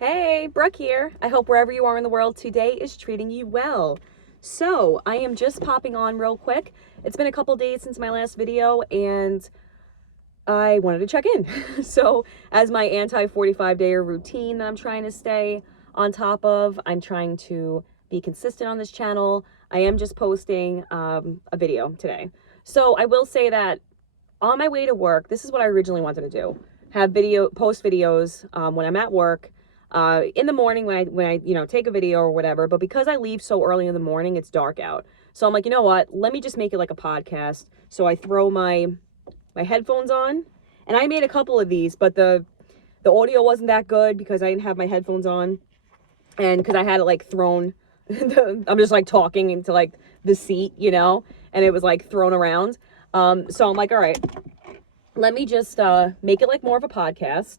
Hey, Brooke here. I hope wherever you are in the world today is treating you well. So, I am just popping on real quick. It's been a couple days since my last video and I wanted to check in. So, as my anti-45-day routine that I'm trying to stay on top of, I'm trying to be consistent on this channel. I am just posting a video today. So, I will say that on my way to work, this is what I originally wanted to do. Post videos when I'm at work, in the morning when I take a video or whatever. But because I leave so early in the morning, it's dark out. So I'm like, you know what? Let me just make it like a podcast. So I throw my headphones on, and I made a couple of these, but the audio wasn't that good because I didn't have my headphones on, and because I had it like thrown. I'm just like talking into like the seat, and it was like thrown around. So I'm like, all right, let me just make it like more of a podcast.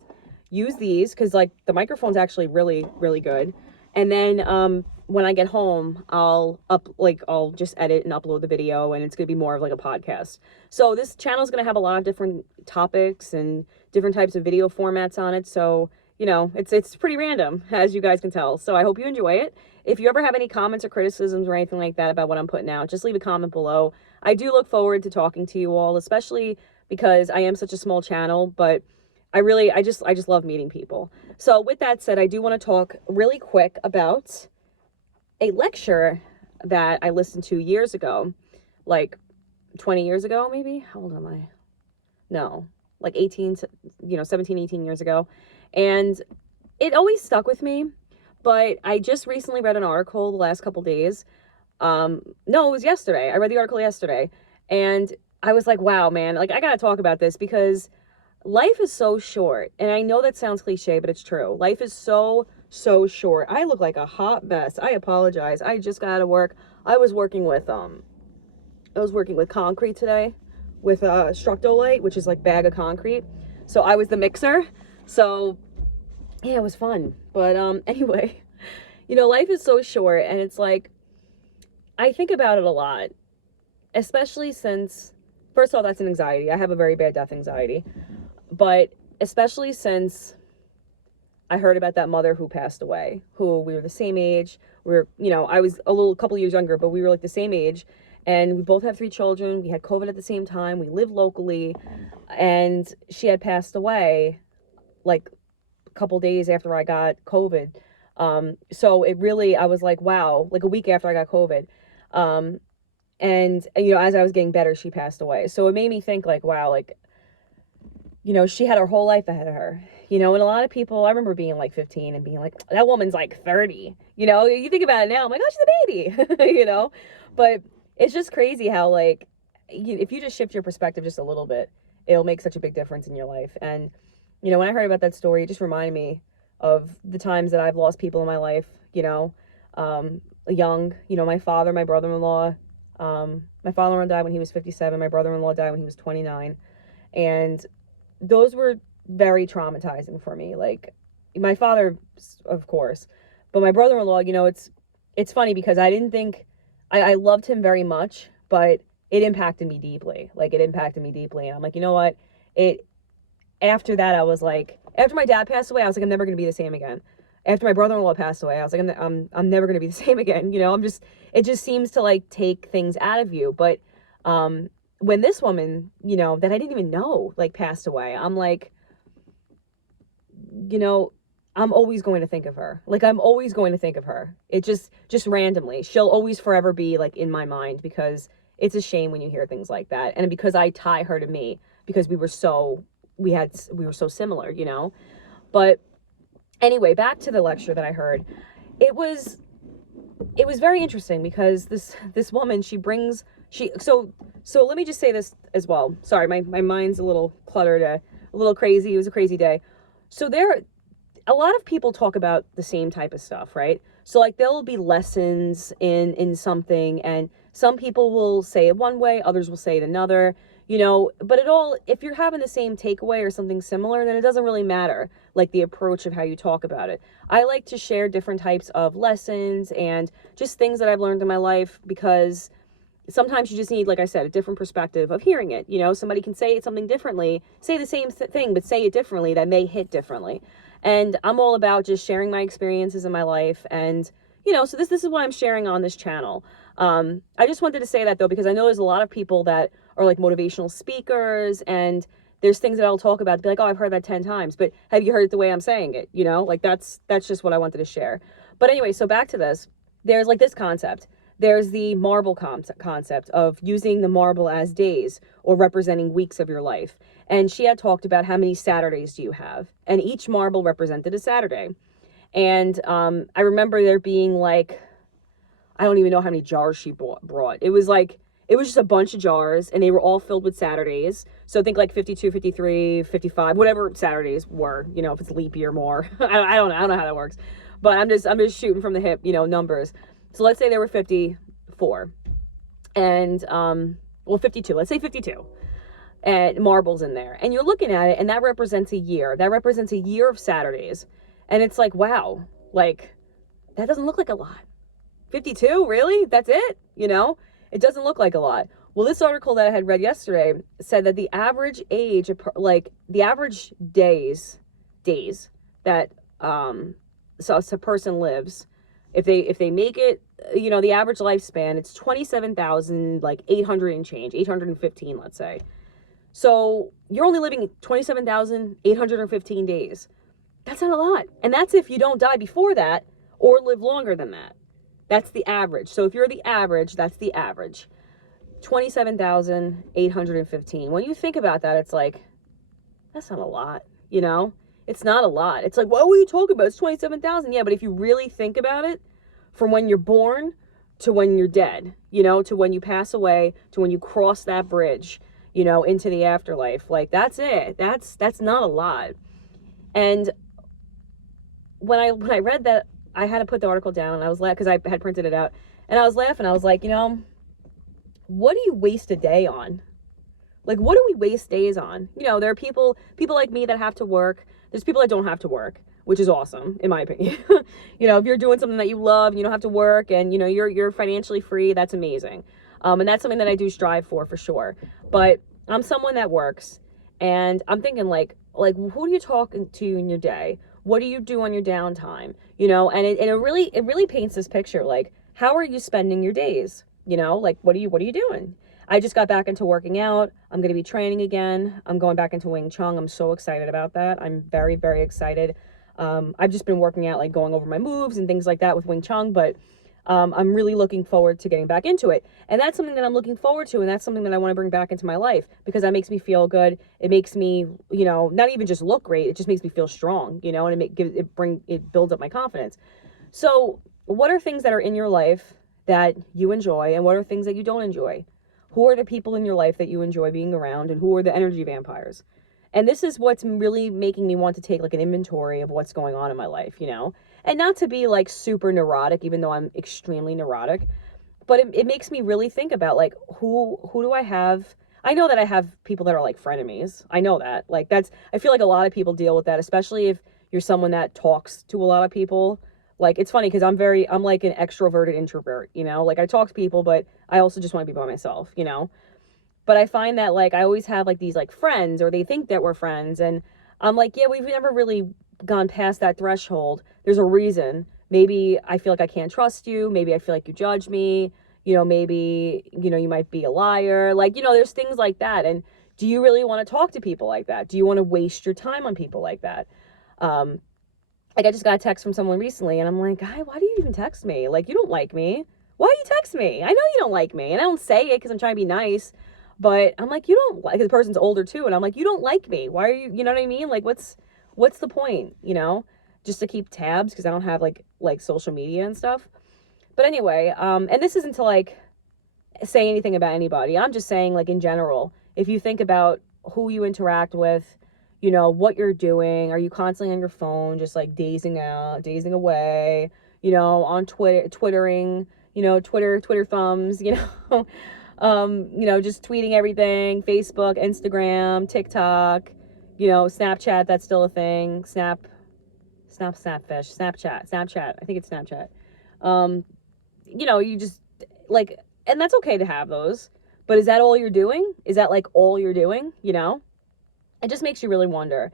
Use these because like the microphone's actually really, really good. And then when I get home, I'll just edit and upload the video, and it's gonna be more of like a podcast. So this channel is gonna have a lot of different topics and different types of video formats on it. So it's pretty random, as you guys can tell. So I hope you enjoy it. If you ever have any comments or criticisms or anything like that about what I'm putting out, just leave a comment below. I do look forward to talking to you all, especially because I am such a small channel, but I just love meeting people. So with that said, I do want to talk really quick about a lecture that I listened to years ago, like 20 years ago, maybe. How old am I? No, like 17, 18 years ago. And it always stuck with me, but I just recently read an article the last couple days. No, it was yesterday. I read the article yesterday, and I was like, wow, man, like I got to talk about this because life is so short. And I know that sounds cliche, but it's true. Life is so short. I look like a hot mess. I apologize. I just got out of work. I was working with concrete today with Structolite, which is like bag of concrete. So I was the mixer. So yeah, it was fun. But anyway, life is so short, and it's like I think about it a lot, especially since, first of all, that's an anxiety. I have a very bad death anxiety. But especially since I heard about that mother who passed away, who we were the same age. I was a couple years younger, but we were like the same age. And we both have 3 children. We had COVID at the same time. We live locally. And she had passed away like a couple days after I got COVID. So I was like, wow, like a week after I got COVID. And as I was getting better, she passed away. So it made me think like, wow, like, she had her whole life ahead of her, and a lot of people, I remember being like 15 and being like, that woman's like 30, you think about it now, I'm like, oh, she's a baby, but it's just crazy how like, if you just shift your perspective just a little bit, it'll make such a big difference in your life. And, when I heard about that story, it just reminded me of the times that I've lost people in my life, young, my father, my brother-in-law, my father-in-law died when he was 57, my brother-in-law died when he was 29. And those were very traumatizing for me. Like my father, of course, but my brother-in-law, it's funny because I didn't think I loved him very much, but it impacted me deeply. And I'm like, you know what? After that, I was like, after my dad passed away, I was like, I'm never going to be the same again. After my brother-in-law passed away, I was like, I'm never going to be the same again. It just seems to like take things out of you. But, when this woman, that I didn't even know, like passed away, I'm like, I'm always going to think of her. Like, I'm always going to think of her. It just randomly, she'll always forever be like in my mind, because it's a shame when you hear things like that. And because I tie her to me because we were so similar, but anyway, back to the lecture that I heard. It was very interesting because this woman, so let me just say this as well. Sorry, my mind's a little cluttered, a little crazy. It was a crazy day. So a lot of people talk about the same type of stuff, right? So like there'll be lessons in something, and some people will say it one way, others will say it another, but if you're having the same takeaway or something similar, then it doesn't really matter, like the approach of how you talk about it. I like to share different types of lessons and just things that I've learned in my life, because sometimes you just need, like I said, a different perspective of hearing it. Somebody can say something differently, say the same thing, but say it differently, that may hit differently. And I'm all about just sharing my experiences in my life. And, you know, so this is what I'm sharing on this channel. I just wanted to say that though, because I know there's a lot of people that are like motivational speakers, and there's things that I'll talk about to be like, oh, I've heard that 10 times, but have you heard it the way I'm saying it? You know, like that's just what I wanted to share. But anyway, so back to this. There's like this concept. There's the marble concept of using the marble as days or representing weeks of your life. And she had talked about how many Saturdays do you have? And each marble represented a Saturday. And I remember there being like, I don't even know how many jars she brought. It was just a bunch of jars, and they were all filled with Saturdays. So think like 52, 53, 55, whatever Saturdays were, you know, if it's leap year more. I don't know how that works. But I'm just shooting from the hip, you know, numbers. So let's say there were 54 and, 52, let's say 52 and marbles in there. And you're looking at it, and that represents a year. That represents a year of Saturdays. And it's like, wow, like that doesn't look like a lot. 52, really? That's it? You know, it doesn't look like a lot. Well, this article that I had read yesterday said that the average age, like the average days that so a person lives, if they make it, you know, the average lifespan, it's 27,000 like 800 and change, 815, let's say. So you're only living 27,815 days. That's not a lot. And that's if you don't die before that or live longer than that. That's the average. So if you're the average, that's the average. 27,815. When you think about that, it's like, that's not a lot, you know? It's not a lot. It's like, what were you talking about? It's 27,000. Yeah, but if you really think about it, from when you're born to when you're dead, you know, to when you pass away, to when you cross that bridge, you know, into the afterlife, like that's it. That's not a lot. And when I read that, I had to put the article down, and I was laughing because I had printed it out, and I was laughing. I was like, you know, what do you waste a day on? Like, what do we waste days on? You know, there are people like me that have to work. There's people that don't have to work, which is awesome, in my opinion. You know, if you're doing something that you love, and you don't have to work, and, you know, you're financially free, that's amazing. And that's something that I do strive for sure. But I'm someone that works, and I'm thinking like who are you talking to in your day? What do you do on your downtime? You know, and it really paints this picture. Like, how are you spending your days? You know, like, what are you doing? I just got back into working out. I'm going to be training again. I'm going back into Wing Chun. I'm so excited about that. I'm very, very excited. I've just been working out, like going over my moves and things like that with Wing Chun, but I'm really looking forward to getting back into it. And that's something that I'm looking forward to, and that's something that I want to bring back into my life, because that makes me feel good. It makes me, you know, not even just look great, it just makes me feel strong, you know, and it builds up my confidence. So what are things that are in your life that you enjoy, and what are things that you don't enjoy? Who are the people in your life that you enjoy being around, and who are the energy vampires? And this is what's really making me want to take like an inventory of what's going on in my life, you know? And not to be like super neurotic, even though I'm extremely neurotic, but it makes me really think about like, who do I have? I know that I have people that are like frenemies. I know that. Like I feel like a lot of people deal with that, especially if you're someone that talks to a lot of people. Like, it's funny because I'm like an extroverted introvert, you know? Like, I talk to people, but I also just want to be by myself, you know? But I find that, like, I always have, like, these, like, friends, or they think that we're friends, and I'm like, yeah, we've never really gone past that threshold. There's a reason. Maybe I feel like I can't trust you. Maybe I feel like you judge me. You know, maybe, you know, you might be a liar. Like, you know, there's things like that. And do you really want to talk to people like that? Do you want to waste your time on people like that? Like, I just got a text from someone recently, and I'm like, guy, why do you even text me? Like, you don't like me. Why do you text me? I know you don't like me. And I don't say it because I'm trying to be nice, but I'm like, you don't like, the person's older too, and I'm like, you don't like me. Why are you know what I mean? Like, what's the point, you know? Just to keep tabs because I don't have like social media and stuff. But anyway, and this isn't to like say anything about anybody. I'm just saying, like, in general, if you think about who you interact with, you know, what you're doing. Are you constantly on your phone, just like dazing away, you know, on Twittering, you know, Twitter thumbs, you know, you know, just tweeting everything, Facebook, Instagram, TikTok, you know, Snapchat, that's still a thing. Snapchat. I think it's Snapchat. You know, you just like, and that's okay to have those, but is that all you're doing? Is that like all you're doing? You know? It just makes you really wonder.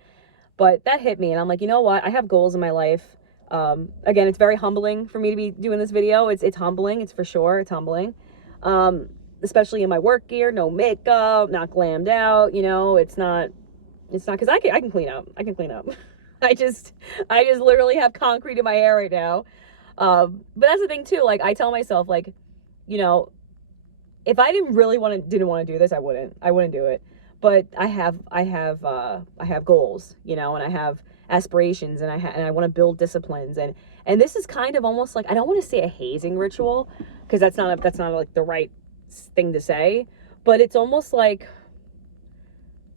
But that hit me, and I'm like, you know what? I have goals in my life. Again, it's very humbling for me to be doing this video. It's humbling. It's for sure. It's humbling. Especially in my work gear, no makeup, not glammed out, you know, it's not because I can clean up. I can clean up. I just literally have concrete in my hair right now. But that's the thing too. Like, I tell myself, like, you know, if I didn't want to do this, I wouldn't do it. But I have goals, you know, and I have aspirations, and I want to build disciplines, and this is kind of almost like, I don't want to say a hazing ritual, because that's not like the right thing to say, but it's almost like,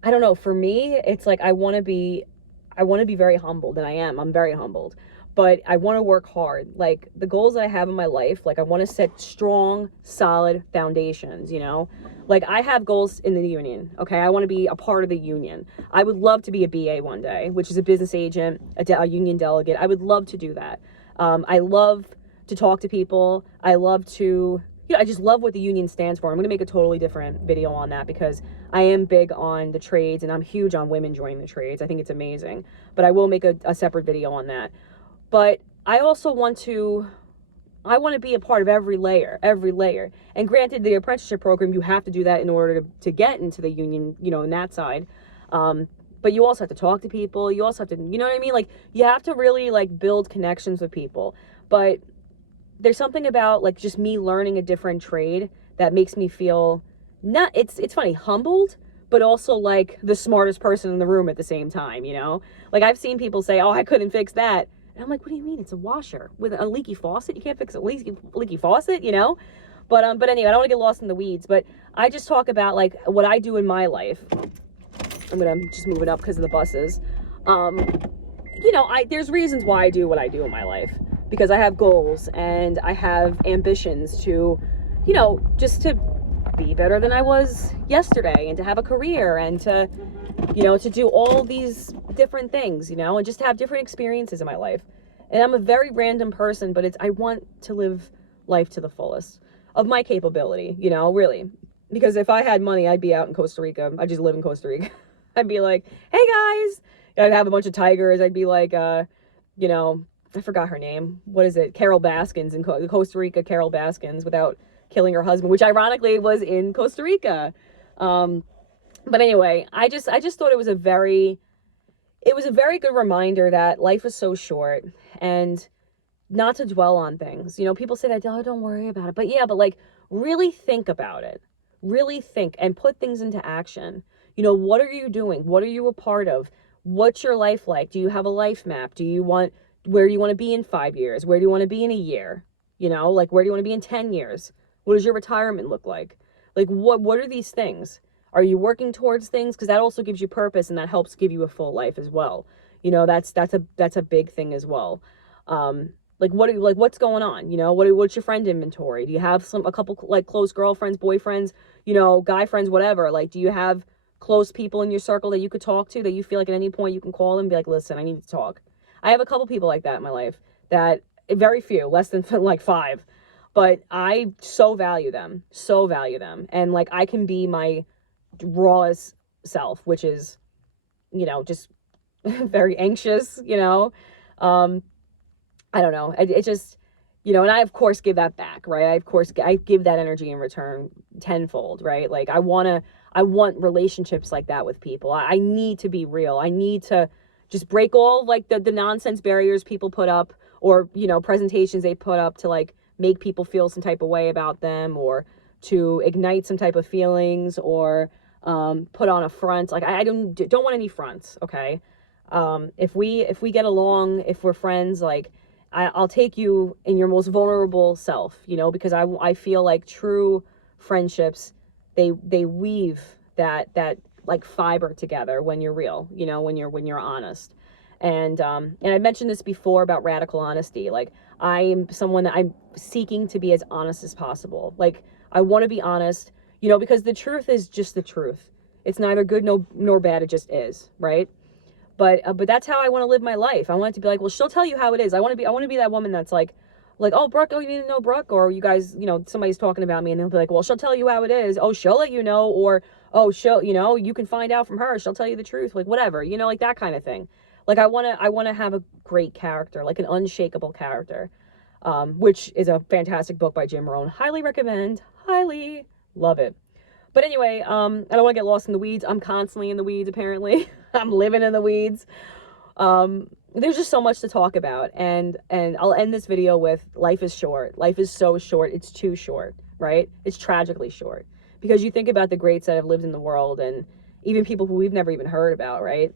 I don't know, for me, it's like I want to be very humbled, and I'm very humbled, but I want to work hard. Like, the goals that I have in my life, like, I want to set strong, solid foundations, you know? Like, I have goals in the union, okay? I want to be a part of the union. I would love to be a BA one day, which is a business agent, a union delegate. I would love to do that. I love to talk to people. I love to, you know, I just love what the union stands for. I'm going to make a totally different video on that, because I am big on the trades, and I'm huge on women joining the trades. I think it's amazing, but I will make a separate video on that. But I also want to be a part of every layer. And granted, the apprenticeship program, you have to do that in order to get into the union, you know, in that side. But you also have to talk to people. You also have to, you know what I mean? Like, you have to really, like, build connections with people. But there's something about, like, just me learning a different trade that makes me feel it's funny, humbled, but also like the smartest person in the room at the same time, you know? Like, I've seen people say, oh, I couldn't fix that. And I'm like, what do you mean? It's a washer with a leaky faucet. You can't fix a leaky faucet, you know? But anyway, I don't want to get lost in the weeds, but I just talk about, like, what I do in my life. I'm going to just move it up because of the buses. You know, there's reasons why I do what I do in my life, because I have goals and I have ambitions to, you know, just to be better than I was yesterday, and to have a career, and to, you know, to do all these different things, you know, and just have different experiences in my life. And I'm a very random person, but I want to live life to the fullest of my capability, you know, really. Because if I had money, I'd be out in Costa Rica. I just live in Costa Rica. I'd be like, hey guys, I'd have a bunch of tigers. I'd be like, you know, I forgot her name. What is it? Carol Baskins in Costa Rica, Carol Baskins, without killing her husband, which ironically was in Costa Rica. But anyway, I just thought it was a very good reminder that life is so short, and not to dwell on things. You know, people say that, oh, don't worry about it. But yeah, but like, really think about it. Really think and put things into action. You know, what are you doing? What are you a part of? What's your life like? Do you have a life map? Where do you want to be in 5 years? Where do you want to be in a year? You know, like, where do you want to be in 10 years? What does your retirement look like? Like, what are these things? Are you working towards things? Because that also gives you purpose, and that helps give you a full life as well. You know, that's a big thing as well. Like, what's going on? You know, what's your friend inventory? Do you have a couple, like, close girlfriends, boyfriends, you know, guy friends, whatever? Like, do you have close people in your circle that you could talk to, that you feel like at any point you can call them and be like, listen, I need to talk? I have a couple people like that in my life, that, very few, less than like 5, but I so value them. And like, I can be my rawest self, which is, you know, just very anxious, you know. I don't know. It just, you know, and I, of course, give that back, right? I give that energy in return tenfold, right? Like, I want relationships like that with people. I need to be real. I need to just break all, like, the nonsense barriers people put up, or, you know, presentations they put up to, like, make people feel some type of way about them, or to ignite some type of feelings, or put on a front. Like, I don't want any fronts, okay? If we get along, if we're friends, like, I'll take you in your most vulnerable self, you know, because I feel like true friendships, they weave that like fiber together when you're real, you know, when you're honest. And I mentioned this before about radical honesty. Like, I am someone that I'm seeking to be as honest as possible. Like, I want to be honest, you know, because the truth is just the truth. It's neither good nor bad. It just is, right? But that's how I want to live my life. I want it to be like, well, she'll tell you how it is. I want to be that woman that's like, oh, Brooke, oh, you need to know Brooke, or you guys, you know, somebody's talking about me, and they'll be like, well, she'll tell you how it is. Oh, she'll let you know, or, oh, you know, you can find out from her. She'll tell you the truth, like, whatever, you know, like that kind of thing. Like, I want to have a great character, like an unshakable character, which is a fantastic book by Jim Rohn. Highly recommend. Highly love it. But anyway, I don't want to get lost in the weeds. I'm constantly in the weeds, apparently. I'm living in the weeds. There's just so much to talk about, and I'll end this video with, life is short. Life is so short. It's too short, right? It's tragically short, because you think about the greats that have lived in the world, and even people who we've never even heard about, right?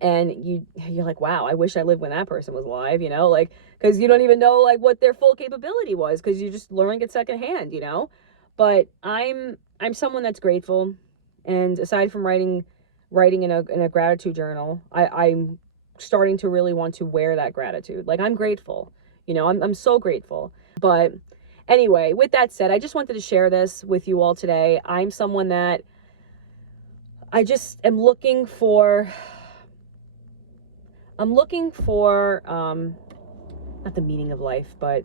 And you're like, wow, I wish I lived when that person was alive, you know, like, because you don't even know like what their full capability was, because you're just learning it secondhand, you know. But I'm someone that's grateful, and aside from writing in a gratitude journal, I'm starting to really want to wear that gratitude. Like, I'm grateful, you know, I'm so grateful. But anyway, with that said, I just wanted to share this with you all today. I'm someone that I just am looking for, not the meaning of life, but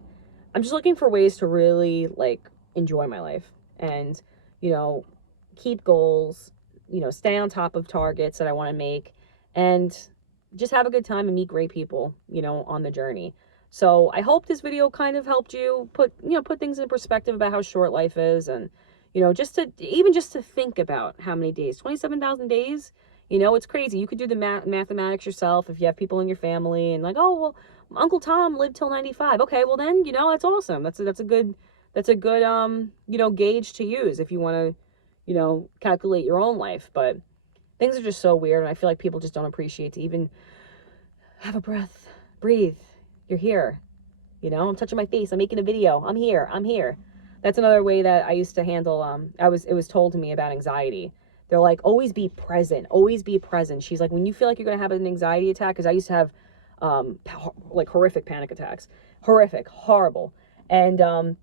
I'm just looking for ways to really like enjoy my life, and, you know, keep goals, you know, stay on top of targets that I want to make, and just have a good time and meet great people, you know, on the journey. So I hope this video kind of helped you put things in perspective about how short life is, and, you know, just to think about how many days, 27,000 days. You know, it's crazy. You could do the mathematics yourself if you have people in your family, and like, oh, well, Uncle Tom lived till 95. Okay, well then, you know, that's awesome. That's a good you know, gauge to use if you want to, you know, calculate your own life. But things are just so weird, and I feel like people just don't appreciate to even have a breath, breathe. You're here. You know, I'm touching my face. I'm making a video. I'm here. I'm here. That's another way that I used to handle, it was told to me about anxiety. They're like, always be present. Always be present. She's like, when you feel like you're going to have an anxiety attack, because I used to have, like, horrific panic attacks. Horrific. Horrible. And,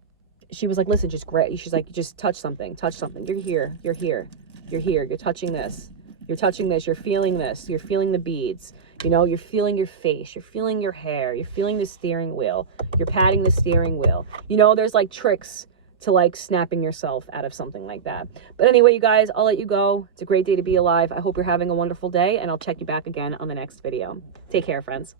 she was like, listen, she's like, just touch something. Touch something. You're here. You're here. You're here. You're touching this. You're touching this. You're feeling this. You're feeling the beads. You know, you're feeling your face. You're feeling your hair. You're feeling the steering wheel. You're patting the steering wheel. You know, there's like tricks to like snapping yourself out of something like that. But anyway, you guys, I'll let you go. It's a great day to be alive. I hope you're having a wonderful day, and I'll check you back again on the next video. Take care, friends.